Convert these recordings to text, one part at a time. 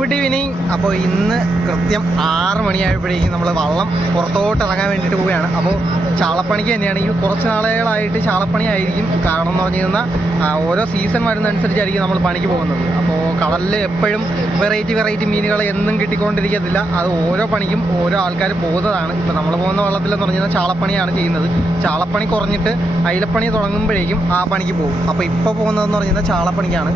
Good evening. അപ്പോൾ ഇന്ന് കൃത്യം 6 മണിയായപ്പോഴേക്കും നമ്മൾ വള്ളം പുറത്തോട്ട് ഇറങ്ങാൻ വേണ്ടിയിട്ട് പോവുകയാണ്. അപ്പോൾ ചാളപ്പണിക്ക് തന്നെയാണ്. ഈ കുറച്ച് നാളുകളായിട്ട് ചാളപ്പണി ആയിരിക്കും. കാരണം എന്ന് പറഞ്ഞു കഴിഞ്ഞാൽ ഓരോ സീസൺ വരുന്നതനുസരിച്ചായിരിക്കും നമ്മൾ പണിക്ക് പോകുന്നത്. അപ്പോൾ കടലിൽ എപ്പോഴും വെറൈറ്റി മീനുകൾ എന്നും കിട്ടിക്കൊണ്ടിരിക്കത്തില്ല. അത് ഓരോ പണിക്കും ഓരോ ആൾക്കാർ പോകുന്നതാണ്. ഇപ്പോൾ നമ്മൾ പോകുന്ന വള്ളത്തിലെന്ന് പറഞ്ഞു കഴിഞ്ഞാൽ ചാളപ്പണിയാണ് ചെയ്യുന്നത്. ചാളപ്പണി കുറഞ്ഞിട്ട് അയിലപ്പണി തുടങ്ങുമ്പോഴേക്കും ആ പണിക്ക് പോകും. അപ്പോൾ ഇപ്പോൾ പോകുന്നതെന്ന് പറഞ്ഞു കഴിഞ്ഞാൽ ചാളപ്പണിക്കാണ്,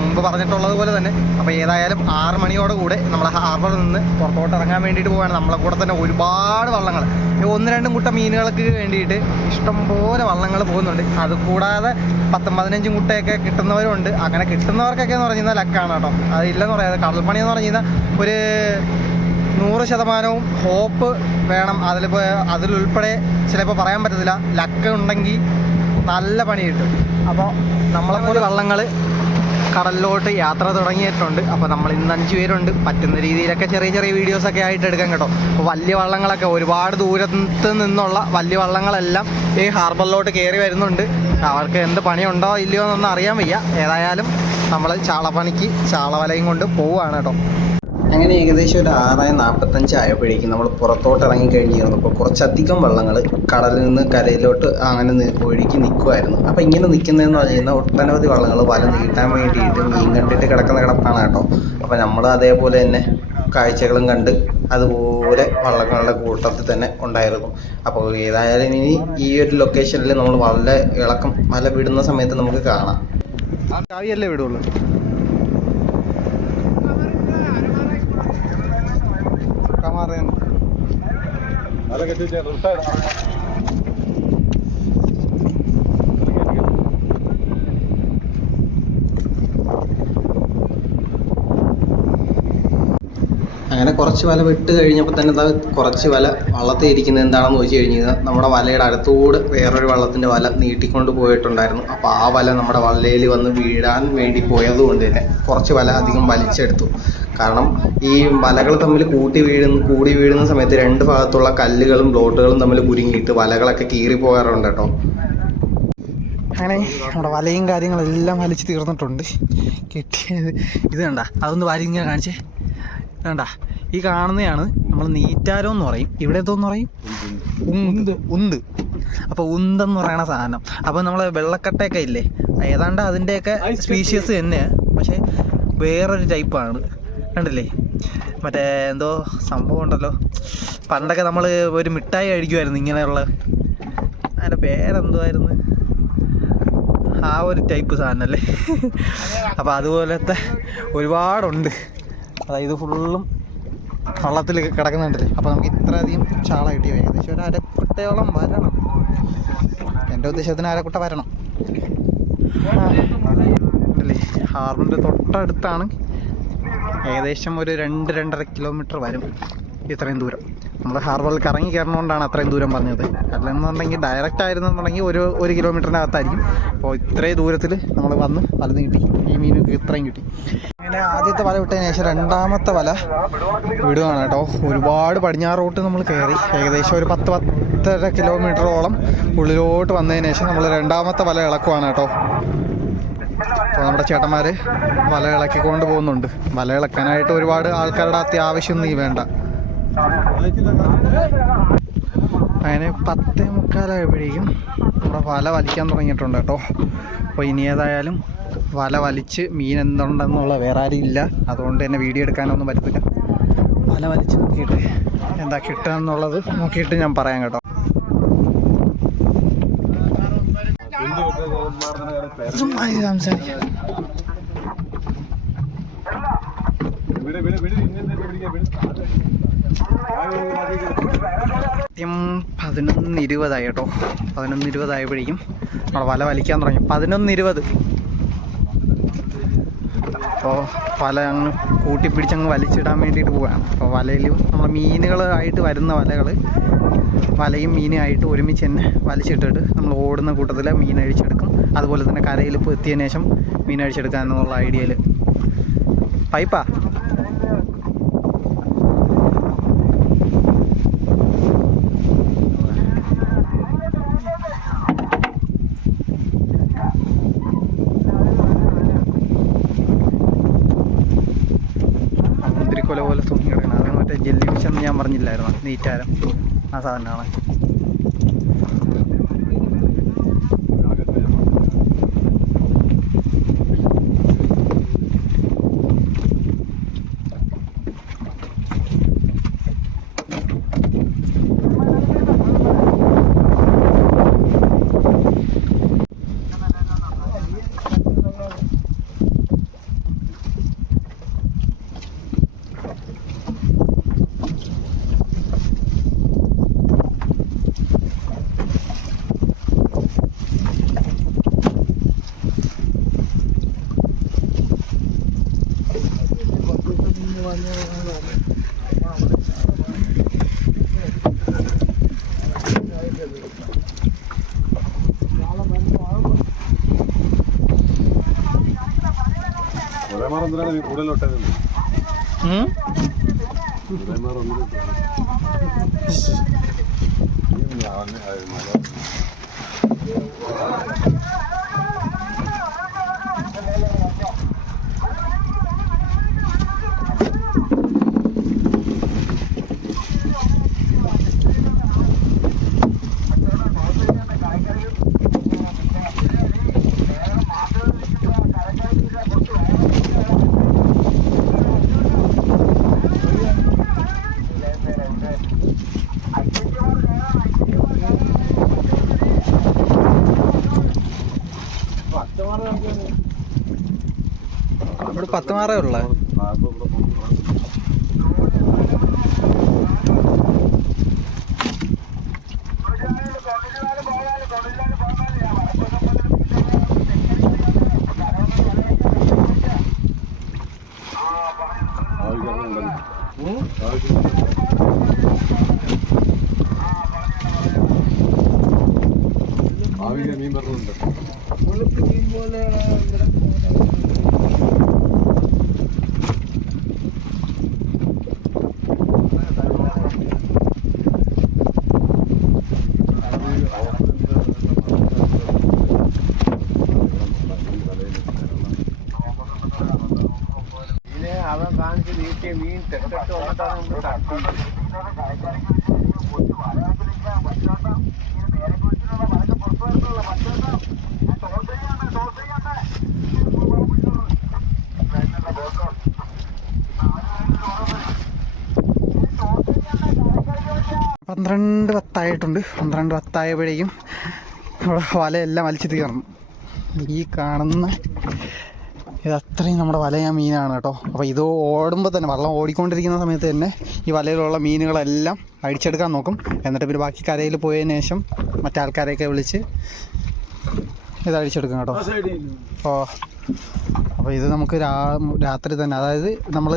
മുമ്പ് പറഞ്ഞിട്ടുള്ളത് പോലെ തന്നെ. അപ്പോൾ ഏതായാലും 6 മണിയോടുകൂടെ നമ്മൾ ഹാർബറിൽ നിന്ന് പുറത്തോട്ട് ഇറങ്ങാൻ വേണ്ടിയിട്ട് പോവുകയാണ്. നമ്മളെ കൂടെ തന്നെ ഒരുപാട് വള്ളങ്ങൾ, 1-2 കുട്ട മീനുകൾക്ക് വേണ്ടിയിട്ട് ഇഷ്ടംപോലെ വള്ളങ്ങൾ പോകുന്നുണ്ട്. അതുകൂടാതെ 10-15 കുട്ടയൊക്കെ കിട്ടുന്നവരുണ്ട്. അങ്ങനെ കിട്ടുന്നവർക്കൊക്കെ എന്ന് പറഞ്ഞു കഴിഞ്ഞാൽ ലക്കാണ് കേട്ടോ. അതില്ലെന്ന് പറയാതെ കടൽപ്പണി എന്ന് പറഞ്ഞു കഴിഞ്ഞാൽ ഒരു 100% ഹോപ്പ് വേണം. അതിലുൾപ്പെടെ ചിലപ്പോൾ പറയാൻ പറ്റത്തില്ല. ലക്ക് ഉണ്ടെങ്കിൽ നല്ല പണി കിട്ടും. അപ്പോൾ നമ്മളെപ്പോലെ വള്ളങ്ങൾ കടലിലോട്ട് യാത്ര തുടങ്ങിയിട്ടുണ്ട്. അപ്പോൾ നമ്മൾ ഇന്ന് 5 പേരുണ്ട്. പറ്റുന്ന രീതിയിലൊക്കെ ചെറിയ വീഡിയോസൊക്കെ ആയിട്ട് എടുക്കാം കേട്ടോ. അപ്പോൾ വലിയ വള്ളങ്ങളൊക്കെ ഒരുപാട് ദൂരത്ത് നിന്നുള്ള വലിയ വള്ളങ്ങളെല്ലാം ഈ ഹാർബറിലോട്ട് കയറി വരുന്നുണ്ട്. അവർക്ക് എന്ത് പണിയുണ്ടോ ഇല്ലയോ എന്നൊന്നും അറിയാൻ വയ്യ. ഏതായാലും നമ്മൾ ചാളപ്പണിക്ക് ചാളവലയും കൊണ്ട് പോവുകയാണ് കേട്ടോ. അങ്ങനെ ഏകദേശം ഒരു 6:45 ആയപ്പോഴേക്കും നമ്മൾ പുറത്തോട്ട് ഇറങ്ങിക്കഴിഞ്ഞിരുന്നു. അപ്പോൾ കുറച്ചധികം വള്ളങ്ങൾ കടലിൽ നിന്ന് കരയിലോട്ട് അങ്ങനെ ഒഴുകി നിൽക്കുമായിരുന്നു. അപ്പോൾ ഇങ്ങനെ നിൽക്കുന്നതെന്ന് പറഞ്ഞു കഴിഞ്ഞാൽ ഒട്ടനവധി വള്ളങ്ങൾ വല നീട്ടാൻ വേണ്ടിയിട്ട് മീൻ കണ്ടിട്ട് കിടക്കുന്ന കിടപ്പാണ് കേട്ടോ. അപ്പോൾ നമ്മൾ അതേപോലെ തന്നെ കാഴ്ചകളും കണ്ട് അതുപോലെ വള്ളങ്ങളുടെ കൂട്ടത്തിൽ തന്നെ ഉണ്ടായിരുന്നു. അപ്പോൾ ഏതായാലും ഇനി ഈ ഒരു ലൊക്കേഷനിൽ നമ്മൾ വല വിടുന്ന സമയത്ത് നമുക്ക് കാണാം. കാവ്യല്ലേ വിടുള്ളൂ. അങ്ങനെ കുറച്ച് വല വിട്ട് കഴിഞ്ഞപ്പോൾ തന്നെ കുറച്ച് വല വള്ളത്തിൽ ഇരിക്കുന്നത് എന്താണെന്ന് ചോദിച്ചു കഴിഞ്ഞാൽ നമ്മുടെ വലയുടെ അടുത്തുകൂടെ വേറൊരു വള്ളത്തിൻ്റെ വല നീട്ടിക്കൊണ്ട് പോയിട്ടുണ്ടായിരുന്നു. അപ്പോൾ ആ വല നമ്മുടെ വലയിൽ വന്ന് വീഴാൻ വേണ്ടി പോയതുകൊണ്ട് തന്നെ കുറച്ച് വല അധികം വലിച്ചെടുത്തു. കാരണം ഈ വലകൾ തമ്മിൽ കൂടി വീഴുന്ന സമയത്ത് 2 ഭാഗത്തുള്ള കല്ലുകളും ബ്ലോട്ടുകളും തമ്മിൽ കുരുങ്ങിയിട്ട് വലകളൊക്കെ കീറിപ്പോകാറുണ്ട് കേട്ടോ. അങ്ങനെ നമ്മുടെ വലയും കാര്യങ്ങളെല്ലാം വലിച്ച് തീർന്നിട്ടുണ്ട്. കിട്ടിയത് ഇത് കണ്ട, അതൊന്ന് വാരിങ്ങനെ കാണിച്ചേ. വേണ്ട, ഈ കാണുന്നതാണ് നമ്മൾ നീറ്റാരോ എന്ന് പറയും. ഇവിടെ എന്തോന്ന് പറയും? ഉന്ത്. അപ്പോൾ ഉന്തെന്ന് പറയണ സാധനം. അപ്പോൾ നമ്മൾ വെള്ളക്കട്ടയൊക്കെ ഇല്ലേ, ഏതാണ്ട് അതിൻ്റെയൊക്കെ സ്പീഷ്യസ് തന്നെയാണ്. പക്ഷേ വേറൊരു ടൈപ്പാണ്. കണ്ടില്ലേ, മറ്റേ എന്തോ സംഭവം ഉണ്ടല്ലോ, പണ്ടൊക്കെ നമ്മൾ ഒരു മിഠായി കഴിക്കുമായിരുന്നു ഇങ്ങനെയുള്ള, അതിൻ്റെ പേരെന്തുമായിരുന്നു, ആ ഒരു ടൈപ്പ് സാധനമല്ലേ. അപ്പോൾ അതുപോലത്തെ ഒരുപാടുണ്ട്. അതായത് ഫുള്ളും വള്ളത്തിൽ കിടക്കുന്നുണ്ടല്ലേ. അപ്പോൾ നമുക്ക് ഇത്രയധികം ചാള കിട്ടിയോ? ഏകദേശം ഒരു 1/2 കുട്ടയോളം വരണം. എൻ്റെ ഉദ്ദേശത്തിന് 1/2 കുട്ട വരണം അല്ലേ. ഹാർബറിൻ്റെ തൊട്ടടുത്താണ്. ഏകദേശം ഒരു 2-2.5 കിലോമീറ്റർ വരും ഇത്രയും ദൂരം. നമ്മൾ ഹാർബറിൽ കറങ്ങി കയറണോണ്ടാണ് അത്രയും ദൂരം പറഞ്ഞത്. അല്ലെന്നുണ്ടെങ്കിൽ ഡയറക്റ്റ് ആയിരുന്നുണ്ടെങ്കിൽ ഒരു കിലോമീറ്ററിൻ്റെ അകത്തായിരിക്കും. അപ്പോൾ ഇത്രയും ദൂരത്തിൽ നമ്മൾ വന്ന് വല നീട്ടി ഈ മീനൊക്കെ ഇത്രയും കിട്ടി. അങ്ങനെ ആദ്യത്തെ വല വിട്ടതിന് ശേഷം 2ാമത്തെ വല വിടുകയാണ് കേട്ടോ. ഒരുപാട് പടിഞ്ഞാറോട്ട് നമ്മൾ കയറി ഏകദേശം ഒരു 10-10.5 കിലോമീറ്ററോളം ഉള്ളിലോട്ട് വന്നതിന് ശേഷം നമ്മൾ 2ാമത്തെ വല ഇളക്കുവാണ് കേട്ടോ. അപ്പോൾ നമ്മുടെ ചേട്ടന്മാർ വല ഇളക്കിക്കൊണ്ട് പോകുന്നുണ്ട്. വല ഇളക്കാനായിട്ട് ഒരുപാട് ആൾക്കാരുടെ അത്യാവശ്യം നീ വേണ്ട. അങ്ങനെ 10:45 നമ്മുടെ വല വലിക്കാൻ തുടങ്ങിയിട്ടുണ്ട് കേട്ടോ. അപ്പോൾ ഇനി ഏതായാലും വല വലിച്ച് മീൻ എന്തുണ്ടെന്നുള്ള വേറെ ആരും ഇല്ല, അതുകൊണ്ട് തന്നെ വീഡിയോ എടുക്കാനൊന്നും പറ്റത്തില്ല. വല വലിച്ച് നോക്കിയിട്ട് എന്താ കിട്ടുക എന്നുള്ളത് നോക്കിയിട്ട് ഞാൻ പറയാം കേട്ടോ. സംസാരിക്കാം. കൃത്യം 11:20 കേട്ടോ. 11:20 ആയപ്പോഴേക്കും നമ്മൾ വല വലിക്കാൻ തുടങ്ങി. 11:20. അപ്പോൾ വല അങ്ങ് കൂട്ടിപ്പിടിച്ചങ്ങ് വലിച്ചിടാൻ വേണ്ടിയിട്ട് പോവുകയാണ്. അപ്പോൾ വലയിൽ നമ്മൾ മീനുകളായിട്ട് വരുന്ന വലയും മീനുമായിട്ട് ഒരുമിച്ച് തന്നെ വലിച്ചിട്ടിട്ട് നമ്മൾ ഓടുന്ന കൂട്ടത്തിൽ മീൻ അഴിച്ചെടുക്കും. അതുപോലെ തന്നെ കരയിൽ എത്തിയതിന് ശേഷം മീൻ അഴിച്ചെടുക്കുക എന്നുള്ള ഐഡിയയിൽ. പൈപ്പാ പോലെ തൂങ്ങി കിടക്കണം. അത് മറ്റേ ജെല്ലി ഫിഷ് എന്ന് ഞാൻ പറഞ്ഞില്ലായിരുന്നു, നീറ്റാരം, ആ സാധനമാണ്. ഇവിടെ 10 മാറേ ഉള്ള. മീൻ പറഞ്ഞുണ്ട് അവൻ കാണിച്ച് വീട്ടിൽ മീൻ തെറ്റിട്ട് വന്നിട്ടാണ് നമ്മൾ തട്ടി. പന്ത്രണ്ട് 10 12 നമ്മുടെ വലയെല്ലാം വലിച്ചു തീർന്നു. ഈ കാണുന്ന ഇതത്രയും നമ്മുടെ വലയ മീനാണ് കേട്ടോ. അപ്പോൾ ഇത് ഓടുമ്പോൾ തന്നെ, വെള്ളം ഓടിക്കൊണ്ടിരിക്കുന്ന സമയത്ത് തന്നെ ഈ വലയിലുള്ള മീനുകളെല്ലാം അടിച്ചെടുക്കാൻ നോക്കും. എന്നിട്ട് പിന്നെ ബാക്കി കരയിൽ പോയതിന് ശേഷം മറ്റാൾക്കാരെയൊക്കെ വിളിച്ച് ഇത് അടിച്ചെടുക്കും കേട്ടോ. അപ്പോൾ ഇത് നമുക്ക് രാത്രി തന്നെ, അതായത് നമ്മൾ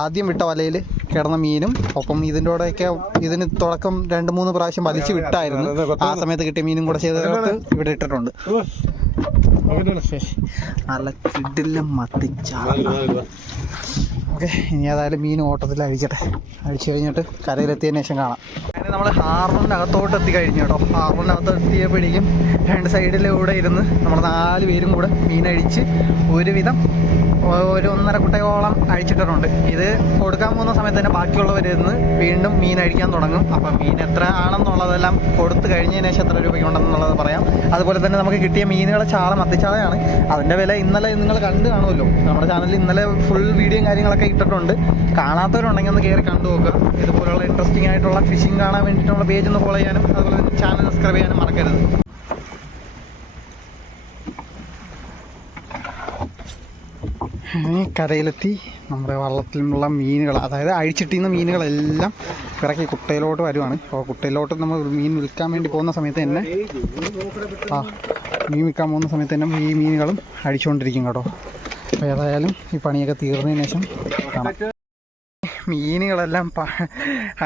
ആദ്യം വിട്ട വലയിൽ കിടന്ന മീനും ഒപ്പം ഇതിൻ്റെ കൂടെയൊക്കെ ഇതിന് തുടക്കം 2-3 പ്രാവശ്യം വലിച്ചു വിട്ടായിരുന്നു. ആ സമയത്ത് കിട്ടിയ മീനും കൂടെ ചെയ്തിട്ട് ഇവിടെ ഇട്ടിട്ടുണ്ട്. നല്ല കിടിലം മത്തിച്ച. ഓക്കെ, ഇനി ഏതായാലും മീൻ ഓട്ടത്തിൽ അഴിക്കട്ടെ. അഴിച്ചു കഴിഞ്ഞിട്ട് കരയിലെത്തിയതിന് ശേഷം കാണാം. അങ്ങനെ നമ്മൾ ഹാർബറിൻ്റെ അകത്തോട്ട് എത്തിക്കഴിഞ്ഞു കേട്ടോ. ഹാർബറിൻ്റെ അകത്ത് എത്തിയപ്പോഴേക്കും 2 സൈഡിലൂടെ ഇരുന്ന് നമ്മൾ 4 പേരും കൂടെ മീനഴിച്ച് ഒരുവിധം 1.5 കുട്ടയോളം അഴിച്ചിട്ടിട്ടുണ്ട്. ഇത് കൊടുക്കാൻ പോകുന്ന സമയത്ത് തന്നെ ബാക്കിയുള്ളവരിന്ന് വീണ്ടും മീൻ അഴിക്കാൻ തുടങ്ങും. അപ്പം മീൻ എത്ര ആണെന്നുള്ളതെല്ലാം കൊടുത്തു കഴിഞ്ഞതിന് ശേഷം എത്ര രൂപയ്ക്കുണ്ടെന്നുള്ളത് പറയാം. അതുപോലെ തന്നെ നമുക്ക് കിട്ടിയ മീനുകളെ ചാള മത്തിച്ചാളയാണ്. അതിൻ്റെ വില ഇന്നലെ നിങ്ങൾ കണ്ടു കാണുമല്ലോ. നമ്മുടെ ചാനലിൽ ഇന്നലെ ഫുൾ വീഡിയോയും കാര്യങ്ങളൊക്കെ ഇട്ടിട്ടുണ്ട്. കാണാത്തവരുണ്ടെങ്കിൽ ഒന്ന് കയറി കണ്ടു നോക്കുക. ഇതുപോലുള്ള ഇൻട്രസ്റ്റിംഗ് ആയിട്ടുള്ള ഫിഷിംഗ് കാണാൻ വേണ്ടിയിട്ടുള്ള പേജ് ഒന്ന് ഫോളോ ചെയ്യാനും അതുപോലെ തന്നെ ചാനൽ സബ്സ്ക്രൈബ് ചെയ്യാനും മറക്കരുത്. കരയിലെത്തി നമ്മുടെ വള്ളത്തിലുള്ള മീനുകൾ, അതായത് അഴിച്ചിട്ടിരുന്ന മീനുകളെല്ലാം ഇറക്കി കുട്ടയിലോട്ട് വരുവാണ്. അപ്പോൾ കുട്ടയിലോട്ട് നമ്മൾ മീൻ വിൽക്കാൻ വേണ്ടി പോകുന്ന സമയത്ത് തന്നെ മീൻ വിൽക്കാൻ പോകുന്ന സമയത്ത് തന്നെ ഈ മീനുകളും അഴിച്ചുകൊണ്ടിരിക്കും കേട്ടോ. അപ്പോൾ ഏതായാലും ഈ പണിയൊക്കെ തീർന്നതിന് ശേഷം കാണാം. മീനുകളെല്ലാം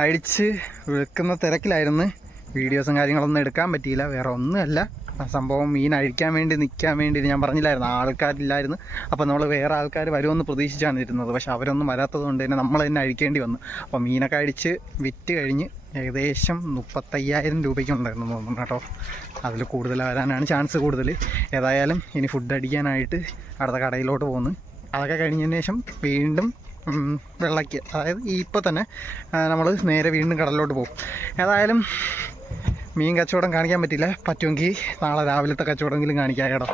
അഴിച്ച് വിൽക്കുന്ന തിരക്കിലായിരുന്നു. വീഡിയോസും കാര്യങ്ങളൊന്നും എടുക്കാൻ പറ്റിയില്ല. വേറെ ഒന്നുമല്ല, സംഭവം മീൻ അഴിക്കാൻ വേണ്ടി നിൽക്കാൻ വേണ്ടി ഞാൻ പറഞ്ഞില്ലായിരുന്നു, ആൾക്കാരില്ലായിരുന്നു. അപ്പോൾ നമ്മൾ വേറെ ആൾക്കാർ വരുമെന്ന് പ്രതീക്ഷിച്ചാണ് ഇരുന്നത്. പക്ഷെ അവരൊന്നും വരാത്തത് കൊണ്ട് തന്നെ നമ്മൾ തന്നെ അഴിക്കേണ്ടി വന്നു. അപ്പോൾ മീനൊക്കെ അഴിച്ച് വിറ്റ് കഴിഞ്ഞ് ഏകദേശം 35,000 രൂപയ്ക്കുണ്ടായിരുന്നു തോന്നുന്നു കേട്ടോ. അതിൽ കൂടുതൽ വരാനാണ് ചാൻസ് കൂടുതൽ. ഏതായാലും ഇനി ഫുഡ് അടിക്കാനായിട്ട് അടുത്ത കടയിലോട്ട് പോകുന്നു. അതൊക്കെ കഴിഞ്ഞതിന് ശേഷം വീണ്ടും വെള്ളയ്ക്ക്. അതായത് ഇപ്പോൾ തന്നെ നമ്മൾ നേരെ വീണ്ടും കടലിലോട്ട് പോകും. ഏതായാലും മീൻ കച്ചവടം കാണിക്കാൻ പറ്റില്ല, പറ്റുമെങ്കിൽ നാളെ രാവിലത്തെ കച്ചവടമെങ്കിലും കാണിക്കാം കേട്ടോ.